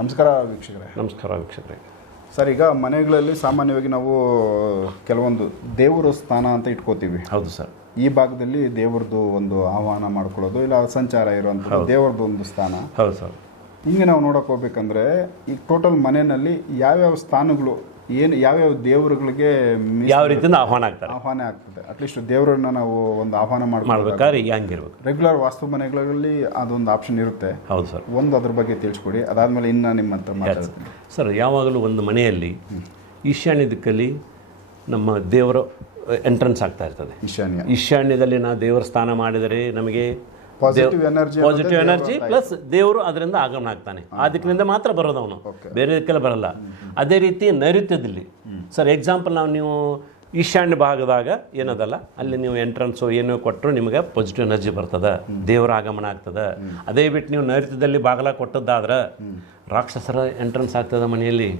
ನಮಸ್ಕಾರ ವೀಕ್ಷಕರೇ. ನಮಸ್ಕಾರ ವೀಕ್ಷಕರೇ. ಸರ್, ಈಗ ಮನೆಗಳಲ್ಲಿ ಸಾಮಾನ್ಯವಾಗಿ ನಾವು ಕೆಲವೊಂದು ದೇವರ ಸ್ಥಾನ ಅಂತ ಇಟ್ಕೋತೀವಿ. ಹೌದು ಸರ್. ಈ ಭಾಗದಲ್ಲಿ ದೇವ್ರದ್ದು ಒಂದು ಆಹ್ವಾನ ಮಾಡ್ಕೊಳ್ಳೋದು, ಇಲ್ಲ ಸಂಚಾರ ಇರುವಂಥದ್ದು ದೇವ್ರದ್ದು ಒಂದು ಸ್ಥಾನ. ಹೌದು ಸರ್. ಹಿಂಗೆ ನಾವು ನೋಡೋಕೆ ಹೋಗ್ಬೇಕಂದ್ರೆ ಈಗ ಟೋಟಲ್ ಮನೆಯಲ್ಲಿ ಯಾವ್ಯಾವ ಸ್ಥಾನಗಳು ಯಾವ್ಯಾವ ದೇವರುಗಳಿಗೆ ಯಾವ ರೀತಿಯಿಂದ ಆಹ್ವಾನ ಆಗ್ತದೆ, ಅಟ್ಲೀಸ್ಟ್ ದೇವರನ್ನ ನಾವು ಒಂದು ಆಹ್ವಾನ ಮಾಡ್ಬೇಕಾದ್ರೆ ಹೆಂಗಿರ್ಬೇಕು. ರೆಗ್ಯುಲರ್ ವಾಸ್ತು ಮನೆಗಳಲ್ಲಿ ಅದೊಂದು ಆಪ್ಷನ್ ಇರುತ್ತೆ. ಹೌದು ಸರ್. ಒಂದು ಅದ್ರ ಬಗ್ಗೆ ತಿಳಿಸ್ಕೊಡಿ, ಅದಾದ್ಮೇಲೆ ಇನ್ನು ನಿಮ್ಮ ಹತ್ರ ಮಾತಾಡ್ತೀನಿ. ಸರ್, ಯಾವಾಗಲೂ ಒಂದು ಮನೆಯಲ್ಲಿ ಈಶಾನ್ಯ ದಿಕ್ಕಲ್ಲಿ ನಮ್ಮ ದೇವರ ಎಂಟ್ರೆನ್ಸ್ ಆಗ್ತಾ ಇರ್ತದೆ. ಈಶಾನ್ಯದಲ್ಲಿ ನಾವು ದೇವರ ಸ್ಥಾನ ಮಾಡಿದರೆ ನಮಗೆ ಪಾಸಿಟಿವ್ ಎನರ್ಜಿ ಪ್ಲಸ್ ದೇವರು ಅದರಿಂದ ಆಗಮನ ಆಗ್ತಾನೆ. ಆ ದಿಕ್ಕಿನಿಂದ ಮಾತ್ರ ಬರೋದು ಅವನು, ಬೇರೆ ದಿಕ್ಕೆಲ್ಲ ಬರಲ್ಲ. ಅದೇ ರೀತಿ ನೈಋತ್ಯದಲ್ಲಿ ಸರ್, ಎಕ್ಸಾಂಪಲ್ ನೀವು ಈಶಾನ್ಯ ಭಾಗದಾಗ ಏನದಲ್ಲ ಅಲ್ಲಿ ನೀವು ಎಂಟ್ರೆನ್ಸು ಏನೋ ಕೊಟ್ಟರು ನಿಮಗೆ ಪಾಸಿಟಿವ್ ಎನರ್ಜಿ ಬರ್ತದೆ, ದೇವರ ಆಗಮನ ಆಗ್ತದೆ. ಅದೇ ಬಿಟ್ಟು ನೀವು ನೈಋತ್ಯದಲ್ಲಿ ಬಾಗಲ ಕೊಟ್ಟದ್ದಾದ್ರೆ ರಾಕ್ಷಸರ ಎಂಟ್ರೆನ್ಸ್ ಆಗ್ತದೆ ಮನೆಯಲ್ಲಿ.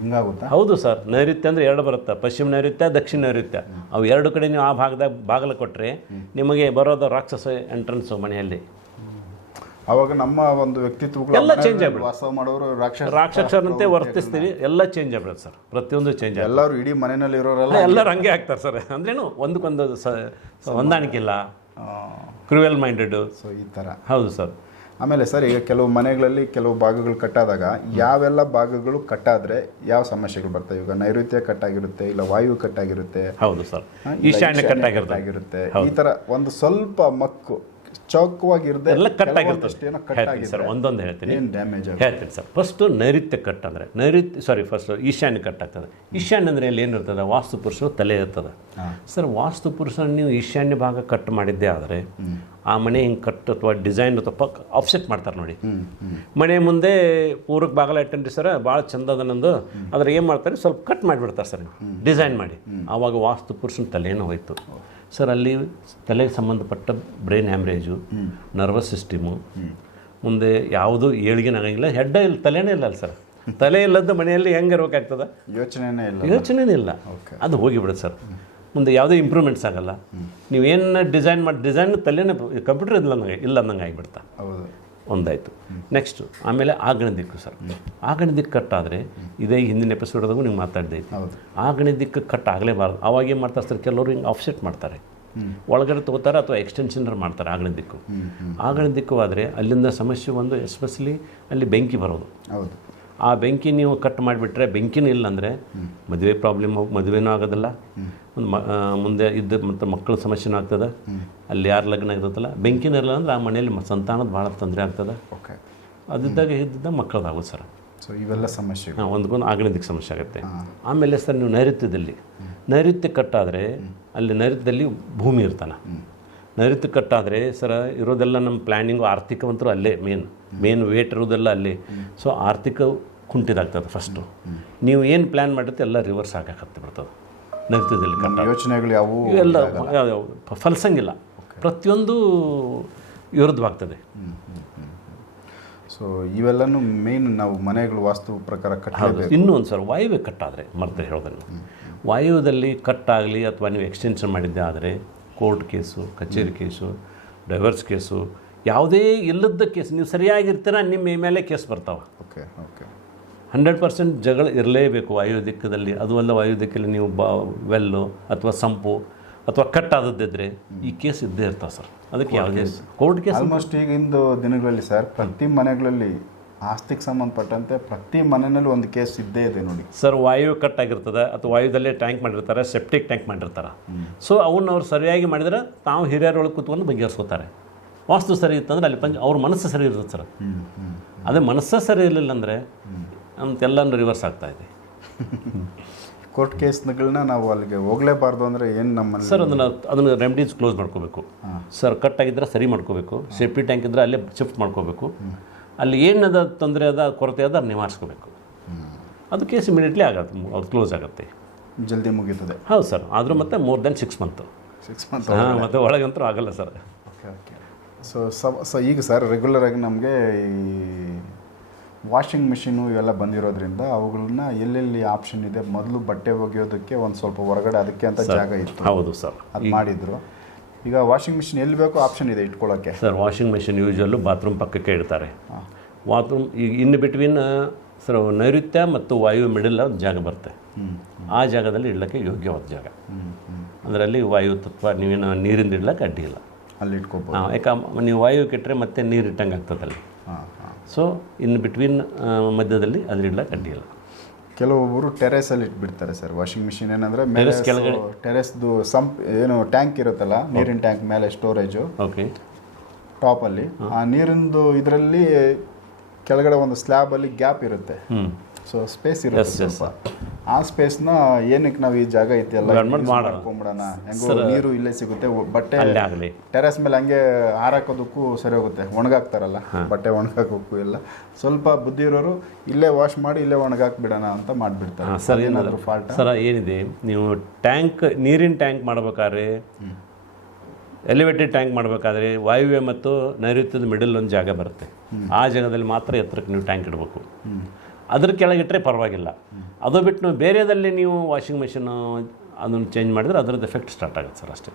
ಹಿಂಗಾಗುತ್ತಾ? ಹೌದು ಸರ್. ನೈಋತ್ಯ ಅಂದರೆ ಎರಡು ಬರುತ್ತೆ, ಪಶ್ಚಿಮ ನೈಋತ್ಯ, ದಕ್ಷಿಣ ನೈಋತ್ಯ. ಅವು ಎರಡು ಕಡೆ ನೀವು ಆ ಭಾಗದಾಗ ಬಾಗಿಲು ಕೊಟ್ಟರೆ ನಿಮಗೆ ಬರೋದು ರಾಕ್ಷಸ ಎಂಟ್ರೆನ್ಸು ಮನೆಯಲ್ಲಿ. ಅವಾಗ ನಮ್ಮ ಒಂದು ವ್ಯಕ್ತಿತ್ವ ಎಲ್ಲ ಚೇಂಜ್ ಆಗ್ಬಿಡುತ್ತೆ. ವಾಸ ಮಾಡೋರು ರಾಕ್ಷಸರಂತೆ ವರ್ತಿಸ್ತೀವಿ, ಎಲ್ಲ ಚೇಂಜ್ ಆಗ್ಬಿಡುತ್ತೆ ಸರ್. ಪ್ರತಿಯೊಂದು ಚೇಂಜ್ ಆಗ ಎಲ್ಲರೂ ಇಡೀ ಮನೆಯಲ್ಲಿ ಇರೋರೆಲ್ಲ ಎಲ್ಲರೂ ಹಂಗೆ ಆಗ್ತಾರೆ ಸರ್. ಅಂದ್ರೇನು ಒಂದಕ್ಕೊಂದು ಹೊಂದಾಣಿಕೆ ಇಲ್ಲ, ಕ್ರೂಯಲ್ ಮೈಂಡೆಡ್. ಸೊ ಈ ಥರ. ಹೌದು ಸರ್. ಆಮೇಲೆ ಸರ್, ಈಗ ಕೆಲವು ಮನೆಗಳಲ್ಲಿ ಕೆಲವು ಭಾಗಗಳು ಕಟ್ಟಾದಾಗ ಯಾವೆಲ್ಲ ಭಾಗಗಳು ಕಟ್ಟಾದ್ರೆ ಯಾವ ಸಮಸ್ಯೆಗಳು ಬರ್ತವೆ? ಈಗ ನೈಋತ್ಯ ಕಟ್ಟಾಗಿರುತ್ತೆ, ಇಲ್ಲ ವಾಯು ಕಟ್ಟಾಗಿರುತ್ತೆ. ಹೌದು ಸರ್. ಈಶಾನ್ಯ ಕಟ್ಟಾಗಿರುತ್ತೆ. ಈ ತರ ಒಂದು ಸ್ವಲ್ಪ ಮಕ್ಕು ಚೌಕವಾಗಿರುತ್ತೆ, ಎಲ್ಲ ಕಟ್ಟಾಗಿರುತ್ತೆ ಸರ್. ಒಂದೊಂದು ಹೇಳ್ತೀನಿ ಸರ್. ಫಸ್ಟ್ ನೈಋತ್ಯ ಕಟ್ ಅಂದರೆ ಫಸ್ಟ್ ಈಶಾನ್ಯ ಕಟ್ಟಾಗ್ತದೆ. ಈಶಾನ್ಯ ಅಂದರೆ ಅಲ್ಲಿ ಏನಿರ್ತದೆ, ವಾಸ್ತು ಪುರುಷರು ತಲೆ ಇರ್ತದೆ ಸರ್. ವಾಸ್ತು ಪುರುಷನ ನೀವು ಈಶಾನ್ಯ ಭಾಗ ಕಟ್ ಮಾಡಿದ್ದೇ ಆದರೆ ಆ ಮನೆ ಹಿಂಗೆ ಕಟ್ ಅಥವಾ ಡಿಸೈನ್ ಅಥವಾ ಆಫ್ಸೆಟ್ ಮಾಡ್ತಾರೆ ನೋಡಿ. ಮನೆ ಮುಂದೆ ಪೂರ್ವಕ್ಕೆ ಬಾಗಲ ಇಟ್ಟಂಡ್ರಿ ಸರ್, ಭಾಳ ಚಂದ ನಂದು. ಅದ್ರ ಏನು ಮಾಡ್ತಾರೆ, ಸ್ವಲ್ಪ ಕಟ್ ಮಾಡಿಬಿಡ್ತಾರೆ ಸರ್, ಡಿಸೈನ್ ಮಾಡಿ. ಆವಾಗ ವಾಸ್ತು ಪುರುಷನ ತಲೆನೂ ಹೋಯ್ತು ಸರ್. ಅಲ್ಲಿ ತಲೆಗೆ ಸಂಬಂಧಪಟ್ಟ ಬ್ರೈನ್ ಹ್ಯಾಮ್ರೇಜು, ನರ್ವಸ್ ಸಿಸ್ಟಮು, ಮುಂದೆ ಯಾವುದೂ ಏಳಿಗೆನ ಆಗಂಗಿಲ್ಲ. ಹೆಡ್ಡ ಇಲ್ಲ, ತಲೆನೇ ಇಲ್ಲ ಸರ್. ತಲೆ ಇಲ್ಲದ ಮನೆಯಲ್ಲಿ ಹೆಂಗೆ ಇರಬೇಕಾಗ್ತದೆ? ಯೋಚನೆನೇ ಇಲ್ಲ. ಅದು ಹೋಗಿಬಿಡುತ್ತೆ ಸರ್. ಮುಂದೆ ಯಾವುದೇ ಇಂಪ್ರೂವ್ಮೆಂಟ್ಸ್ ಆಗಲ್ಲ. ನೀವೇನು ಡಿಸೈನ್ ತಲೆನೇ ಕಂಪ್ಯೂಟರ್ ಇಲ್ಲ ಅಂದಂಗೆ ಆಗಿಬಿಡ್ತಾ. ಒಂದಾಯಿತು. ನೆಕ್ಸ್ಟು ಆಮೇಲೆ ಆಗ್ನೇಯ ದಿಕ್ಕು ಸರ್. ಆಗ್ನೇಯ ದಿಕ್ಕು ಕಟ್ಟಾದರೆ ಇದೇ ಹಿಂದಿನ ಎಪಿಸೋಡ್ದಾಗೂ ನೀವು ಮಾತಾಡಿದೆ. ಆಗ್ನೇಯ ದಿಕ್ಕು ಕಟ್ ಆಗಲೇಬಾರ್ದು. ಅವಾಗ ಏನು ಮಾಡ್ತಾರೆ ಸರ್, ಕೆಲವರು ಹಿಂಗೆ ಆಫ್ಸೆಟ್ ಮಾಡ್ತಾರೆ, ಒಳಗಡೆ ತೊಗೋತಾರೆ ಅಥವಾ ಎಕ್ಸ್ಟೆನ್ಷನರ್ ಮಾಡ್ತಾರೆ. ಆಗ್ನೇಯ ದಿಕ್ಕು ಆದರೆ ಅಲ್ಲಿಂದ ಸಮಸ್ಯೆ ಒಂದು, ಎಸ್ಪೆಷಲಿ ಅಲ್ಲಿ ಬೆಂಕಿ ಬರೋದು. ಆ ಬೆಂಕಿ ನೀವು ಕಟ್ ಮಾಡಿಬಿಟ್ರೆ, ಬೆಂಕಿನೂ ಇಲ್ಲ ಅಂದರೆ ಮದುವೆ ಪ್ರಾಬ್ಲಮ್, ಮದುವೆನೂ ಆಗೋದಿಲ್ಲ. ಮುಂದೆ ಇದ್ದ ಮತ್ತು ಮಕ್ಕಳ ಸಮಸ್ಯೆನೂ ಆಗ್ತದೆ. ಅಲ್ಲಿ ಯಾರು ಲಗ್ನ ಆಗಿರುತ್ತಲ್ಲ, ಬೆಂಕಿನೂ ಇರಲ್ಲ ಅಂದರೆ ಆ ಮನೆಯಲ್ಲಿ ಸಂತಾನದ ಭಾಳ ತೊಂದರೆ ಆಗ್ತದೆ. ಇದ್ದಾಗ ಮಕ್ಕಳದಾಗೋದು ಸರ್. ಸೊ ಇವೆಲ್ಲ ಸಮಸ್ಯೆ ಒಂದಕ್ಕೊಂದು ಆಗ್ನೇಯ ದಿಕ್ಕು ಸಮಸ್ಯೆ ಆಗುತ್ತೆ. ಆಮೇಲೆ ಸರ್, ನೀವು ನೈಋತ್ಯ ಕಟ್ಟಾದರೆ ಅಲ್ಲಿ ನೈಋತ್ಯದಲ್ಲಿ ಭೂಮಿ ಇರ್ತಾನೆ. ನೈಋತ್ಯ ಕಟ್ಟಾದರೆ ಸರ ಇರೋದೆಲ್ಲ ನಮ್ಮ ಪ್ಲ್ಯಾನಿಂಗು, ಆರ್ಥಿಕವಂತರು ಅಲ್ಲೇ ಮೇನ್ ವೇಟ್ ಇರೋದೆಲ್ಲ ಅಲ್ಲಿ. ಸೊ ಆರ್ಥಿಕ ಕುಂಠಿತಾಗ್ತದೆ ಫಸ್ಟು. ನೀವು ಏನು ಪ್ಲ್ಯಾನ್ ಮಾಡಿರುತ್ತೆ ಎಲ್ಲ ರಿವರ್ಸ್ ಆಗಕ್ಕೆ ಬರ್ತದೆ ನೈಋತ್ಯದಲ್ಲಿ ಕಟ್ಟ. ಯೋಚನೆಗಳು ಯಾವುವು ಎಲ್ಲ ಫಲಿಸಂಗಿಲ್ಲ, ಪ್ರತಿಯೊಂದು ವಿರುದ್ಧವಾಗ್ತದೆ. ಸೊ ಇವೆಲ್ಲನೂ ಮೇನ್ ನಾವು ಮನೆಗಳು ವಾಸ್ತು ಪ್ರಕಾರ ಕಟ್ಟಬೇಕು. ಇನ್ನೂ ಒಂದು ಸರ್, ವಾಯುವೆ ಕಟ್ಟಾದರೆ ಮರ್ತೆ ಹೇಳೋದನ್ನು, ವಾಯುದಲ್ಲಿ ಕಟ್ಟಾಗಲಿ ಅಥವಾ ನೀವು ಎಕ್ಸ್ಟೆನ್ಷನ್ ಮಾಡಿದ್ದೆ ಆದರೆ ಕೋರ್ಟ್ ಕೇಸು, ಕಚೇರಿ ಕೇಸು, ಡೈವರ್ಸ್ ಕೇಸು, ಯಾವುದೇ ಇಲ್ಲದ ಕೇಸ್ ನೀವು ಸರಿಯಾಗಿರ್ತೀರ ನಿಮ್ಮ ಮೇಲೆ ಕೇಸ್ ಬರ್ತಾವೆ. 100% ಜಗಳ ಇರಲೇಬೇಕು ವಾಯು ದಿಕ್ಕದಲ್ಲಿ. ಅದು ಅಲ್ಲ, ವಾಯು ದಿಕ್ಕಲ್ಲಿ ನೀವು ವೆಲ್ಲು ಅಥವಾ ಸಂಪು ಅಥವಾ ಕಟ್ಟಾದದ್ದಿದ್ರೆ ಈ ಕೇಸ್ ಇದ್ದೇ ಇರ್ತಾವೆ ಸರ್. ಅದಕ್ಕೆ ಯಾವುದೇ ಕೋರ್ಟ್ ಕೇಸ್ ಆಲ್ಮೋಸ್ಟ್ ಈಗಿಂದು ದಿನಗಳಲ್ಲಿ ಸರ್, ಪ್ರತಿ ಮನೆಗಳಲ್ಲಿ ಆಸ್ತಿಗೆ ಸಂಬಂಧಪಟ್ಟಂತೆ ಪ್ರತಿ ಮನೆಯಲ್ಲಿ ಒಂದು ಕೇಸ್ ಇದ್ದೇ ಇದೆ ನೋಡಿ ಸರ್. ವಾಯು ಕಟ್ಟಾಗಿರ್ತದೆ ಅಥವಾ ವಾಯುದಲ್ಲೇ ಟ್ಯಾಂಕ್ ಮಾಡಿರ್ತಾರೆ, ಸೆಪ್ಟಿಕ್ ಟ್ಯಾಂಕ್ ಮಾಡಿರ್ತಾರೆ. ಸೊ ಅವ್ರು ಸರಿಯಾಗಿ ಮಾಡಿದ್ರೆ ತಾವು ಹಿರಿಯರೊಳಗೆ ಕೂತ್ಕೊಂಡು ಬಗೆಹರಿಸ್ಕೋತಾರೆ. ವಾಸ್ತು ಸರಿ ಇತ್ತಂದ್ರೆ ಅಲ್ಲಿ ಅವ್ರ ಮನಸ್ಸು ಸರಿ ಇರ್ತದೆ ಸರ್. ಅದೇ ಮನಸ್ಸು ಸರಿ ಇರಲಿಲ್ಲ ಅಂದರೆ ಅಂತೆಲ್ಲನೂ ರಿವರ್ಸ್ ಆಗ್ತಾಯಿದೆ. ಕೋರ್ಟ್ ಕೇಸ್ಗಳನ್ನ ನಾವು ಅಲ್ಲಿಗೆ ಹೋಗಲೇಬಾರ್ದು ಅಂದರೆ ಏನು ನಮ್ಮಲ್ಲಿ ಸರ್, ಅದನ್ನು ರೆಮಿಡೀಸ್ ಕ್ಲೋಸ್ ಮಾಡ್ಕೋಬೇಕು ಸರ್. ಕಟ್ಟಾಗಿದ್ದರೆ ಸರಿ ಮಾಡ್ಕೋಬೇಕು, ಸೇಫ್ಟಿ ಟ್ಯಾಂಕ್ ಇದ್ದರೆ ಅಲ್ಲೇ ಶಿಫ್ಟ್ ಮಾಡ್ಕೋಬೇಕು. ಅಲ್ಲಿ ಏನದ ತೊಂದರೆ ಅದ, ಕೊರತೆ ಅದ, ನಿವಾರಿಸ್ಕೋಬೇಕು. ಅದು ಕೇಸ್ ಇಮಿಡಿಯೇಟ್ಲಿ ಆಗುತ್ತೆ, ಅದು ಕ್ಲೋಸ್ ಆಗುತ್ತೆ, ಜಲ್ದಿ ಮುಗೀತದೆ. ಹೌದು ಸರ್. ಆದರೂ ಮತ್ತೆ ಮೋರ್ ದೆನ್ 6 ಮಂತ್ ಮತ್ತು ಒಳಗಂತೂ ಆಗಲ್ಲ ಸರ್. ಸೊ ಈಗ ಸರ್, ರೆಗ್ಯುಲರಾಗಿ ನಮಗೆ ಈ ವಾಷಿಂಗ್ ಮಿಷಿನು ಇವೆಲ್ಲ ಬಂದಿರೋದ್ರಿಂದ ಅವುಗಳನ್ನ ಎಲ್ಲೆಲ್ಲಿ ಆಪ್ಷನ್ ಇದೆ, ಮೊದಲು ಬಟ್ಟೆ ಒಗೆಯೋದಕ್ಕೆ ಒಂದು ಸ್ವಲ್ಪ ಹೊರಗಡೆ ಅದಕ್ಕೆ ಅಂತ ಜಾಗ ಇತ್ತು. ಹೌದು ಸರ್, ಅದು ಮಾಡಿದ್ರು. ಈಗ ವಾಷಿಂಗ್ ಮಿಷಿನ್ ಎಲ್ಲಿ ಬೇಕೋ ಆಪ್ಷನ್ ಇದೆ ಇಟ್ಕೊಳ್ಳೋಕ್ಕೆ ಸರ್. ವಾಷಿಂಗ್ ಮಿಷಿನ್ ಯೂಶುವಲ್ಲು ಬಾತ್ರೂಮ್ ಪಕ್ಕಕ್ಕೆ ಇಡ್ತಾರೆ. ಬಾತ್ರೂಮ್ ಈಗ ಇನ್ ಬಿಟ್ವೀನ್ ಸರ್ ನೈಋತ್ಯ ಮತ್ತು ವಾಯು ಮಿಡಲ್ ಒಂದು ಜಾಗ ಬರುತ್ತೆ. ಆ ಜಾಗದಲ್ಲಿ ಇಡಲಿಕ್ಕೆ ಯೋಗ್ಯವಾದ ಜಾಗ. ಅಂದರೆ ಅಲ್ಲಿ ವಾಯು ತತ್ವ ನೀವೇನು ನೀರಿಂದ ಇಡ್ಲಿಕ್ಕೆ ಅಡ್ಡಿ ಇಲ್ಲ, ಅಲ್ಲಿ ಇಟ್ಕೋಬೋದು. ಯಾಕೆ ನೀವು ವಾಯು ಕೆಟ್ಟರೆ ಮತ್ತೆ ನೀರು ಇಟ್ಟಂಗೆ ಆಗ್ತದೆ ಅಲ್ಲಿ. ಸೊ ಇನ್ ಬಿಟ್ವೀನ್ ಮಧ್ಯದಲ್ಲಿ ಅದ್ರ ಇಡ್ಲಿಕ್ಕೆ ಅಡ್ಡಿ ಇಲ್ಲ. ಕೆಲವೊಬ್ಬರು ಟೆರೇಸಲ್ಲಿ ಇಟ್ಬಿಡ್ತಾರೆ ಸರ್ ವಾಷಿಂಗ್ ಮಿಷಿನ್. ಏನಂದರೆ ಮೇಲೆ ಟೆರೇಸ್ದು ಸಂಪ್ ಏನು ಟ್ಯಾಂಕ್ ಇರುತ್ತಲ್ಲ, ನೀರಿನ ಟ್ಯಾಂಕ್ ಮೇಲೆ ಸ್ಟೋರೇಜು, ಓಕೆ, ಟಾಪಲ್ಲಿ ಆ ನೀರಿಂದು ಇದರಲ್ಲಿ ಕೆಳಗಡೆ ಒಂದು ಸ್ಲ್ಯಾಬಲ್ಲಿ ಗ್ಯಾಪ್ ಇರುತ್ತೆ. ಸೊ ಸ್ಪೇಸ್ ಇರುತ್ತೆ ಸ್ವಲ್ಪ. ಆ ಸ್ಪೇಸ್ನ ಏನಕ್ಕೆ ನಾವು ಈ ಜಾಗ ಐತಿಯಲ್ಲ ಮಾಡ್ಕೊಂಬಿಡೋಣ, ಹೆಂಗೋ ನೀರು ಇಲ್ಲೇ ಸಿಗುತ್ತೆ, ಬಟ್ಟೆ ಟೆರೆಸ್ ಮೇಲೆ ಹಂಗೆ ಹಾರಾಕೋದಕ್ಕೂ ಸರಿ ಹೋಗುತ್ತೆ, ಒಣಗಾಕ್ತಾರಲ್ಲ ಬಟ್ಟೆ ಒಣಗಾಕೋಕ್ಕೂ ಇಲ್ಲ. ಸ್ವಲ್ಪ ಬುದ್ಧಿ ಇರೋರು ಇಲ್ಲೇ ವಾಶ್ ಮಾಡಿ ಇಲ್ಲೇ ಒಣಗಾಕ್ಬಿಡೋಣ ಅಂತ ಮಾಡಿಬಿಡ್ತಾರೆ. ಸರ್ ಏನಾದರೂ ಫಾಲ್ಟ್ ಸರ್ ಏನಿದೆ, ನೀವು ಟ್ಯಾಂಕ್ ನೀರಿನ ಟ್ಯಾಂಕ್ ಮಾಡ್ಬೇಕಾದ್ರೆ, ಎಲಿವೇಟೆಡ್ ಟ್ಯಾಂಕ್ ಮಾಡಬೇಕಾದ್ರೆ ವಾಯುವ್ಯ ಮತ್ತು ನೈಋತ್ಯದ ಮಿಡಲ್ ಒಂದು ಜಾಗ ಬರುತ್ತೆ. ಆ ಜಾಗದಲ್ಲಿ ಮಾತ್ರ ಎತ್ತರಕ್ಕೆ ನೀವು ಟ್ಯಾಂಕ್ ಇಡಬೇಕು. ಅದ್ರ ಕೆಳಗಿಟ್ಟರೆ ಪರವಾಗಿಲ್ಲ. ಅದು ಬಿಟ್ಟು ನೀವು ಬೇರೆದಲ್ಲಿ ನೀವು ವಾಷಿಂಗ್ ಮಿಷಿನು ಅದನ್ನು ಚೇಂಜ್ ಮಾಡಿದ್ರೆ ಅದರದ್ದು ಎಫೆಕ್ಟ್ ಸ್ಟಾರ್ಟ್ ಆಗುತ್ತೆ ಸರ್, ಅಷ್ಟೇ.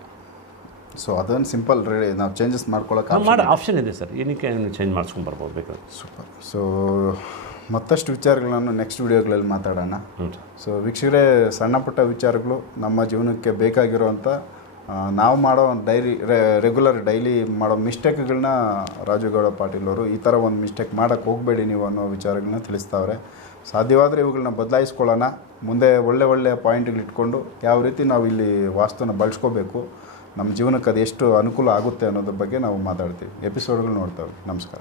ಸೊ ಅದನ್ನು ಸಿಂಪಲ್ ರೆಡಿ ನಾವು ಚೇಂಜಸ್ ಮಾಡ್ಕೊಳ್ಳೋಕೆ ಮಾಡೋ ಆಪ್ಷನ್ ಇದೆ ಸರ್, ಏನಕ್ಕೆ ನೀವು ಚೇಂಜ್ ಮಾಡಿಸ್ಕೊಂಡು ಬರ್ಬೋದು ಬೇಕಾದ್ರೆ. ಸೂಪರ್. ಸೊ ಮತ್ತಷ್ಟು ವಿಚಾರಗಳನ್ನು ನೆಕ್ಸ್ಟ್ ವಿಡಿಯೋಗಳಲ್ಲಿ ಮಾತಾಡೋಣ. ಸೊ ವೀಕ್ಷಕರೇ, ಸಣ್ಣ ಪುಟ್ಟ ವಿಚಾರಗಳು ನಮ್ಮ ಜೀವನಕ್ಕೆ ಬೇಕಾಗಿರೋವಂಥ ನಾವು ಮಾಡೋ ರೆಗ್ಯುಲರ್ ಡೈಲಿ ಮಾಡೋ ಮಿಸ್ಟೇಕ್ಗಳನ್ನ ರಾಜುಗೌಡ ಪಾಟೀಲ್ ಅವರು ಈ ಥರ ಒಂದು ಮಿಸ್ಟೇಕ್ ಮಾಡೋಕ್ಕೆ ಹೋಗಬೇಡಿ ನೀವು ಅನ್ನೋ ವಿಚಾರಗಳನ್ನ ತಿಳಿಸ್ತಾವ್ರೆ. ಸಾಧ್ಯವಾದರೆ ಇವುಗಳನ್ನ ಬದಲಾಯಿಸ್ಕೊಳ್ಳೋಣ. ಮುಂದೆ ಒಳ್ಳೆ ಪಾಯಿಂಟ್ಗಳು ಇಟ್ಕೊಂಡು ಯಾವ ರೀತಿ ನಾವು ಇಲ್ಲಿ ವಾಸ್ತುನ ಬಳಸ್ಕೋಬೇಕು, ನಮ್ಮ ಜೀವನಕ್ಕೆ ಅದು ಎಷ್ಟು ಅನುಕೂಲ ಆಗುತ್ತೆ ಅನ್ನೋದ್ರ ಬಗ್ಗೆ ನಾವು ಮಾತಾಡ್ತೀವಿ. ಎಪಿಸೋಡ್ಗಳು ನೋಡ್ತೇವೆ. ನಮಸ್ಕಾರ.